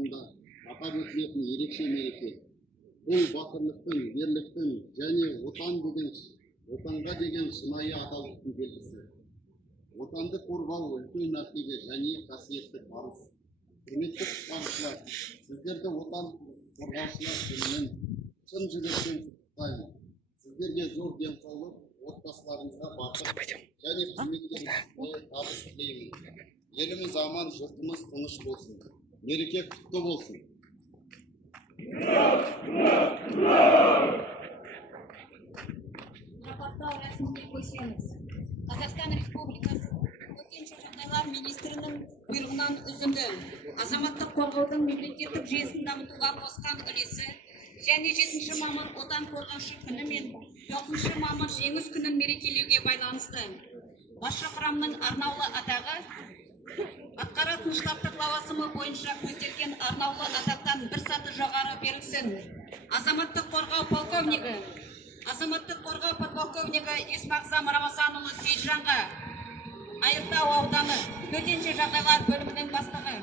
қарсаңында атап өтілетін ерекше мереке. Бұл батырлықтың, ерліктің және отанға деген шынайы адалдықтың белгісі. Отанды қорғау үлкен мәртебе және қасиетті парыз. Құрметті құтқарушылар, сіздерді отан қорғаушылар күнімен шын жүректен құттықтаймын. Сіздерге зор денсаулық, отбасыларыңызға бақыт және қызметтеріңізге табыс тілеймін. Еліміз аман, жұртымыз тыныш болсын. Мереке құтты болсын. Рапорттау рәсіміне көшеміз. Қазақстан Республикасы төтенше жағдайлар министрінің бұйрығынан үзінді. Азаматтық қорғаудың мемлекеттік жүйесін дамытуға қосқан үлесі және 7 мамыр отан қорғаушы күні мен 9 мамыр жеңіс күнін мерекелеуге байланысты. Басшы құрамның арнаулы атағы атқаратын штаттық лауазымы бойынша көзделген арнаулы атақтан бір саты жоғары берілсін. Азаматтық қорғау полковнигі Есмағзам Рамазанұлы Сейітжанға, Айыртау ауданы төтенше жағдайлар бөлімінің бастығы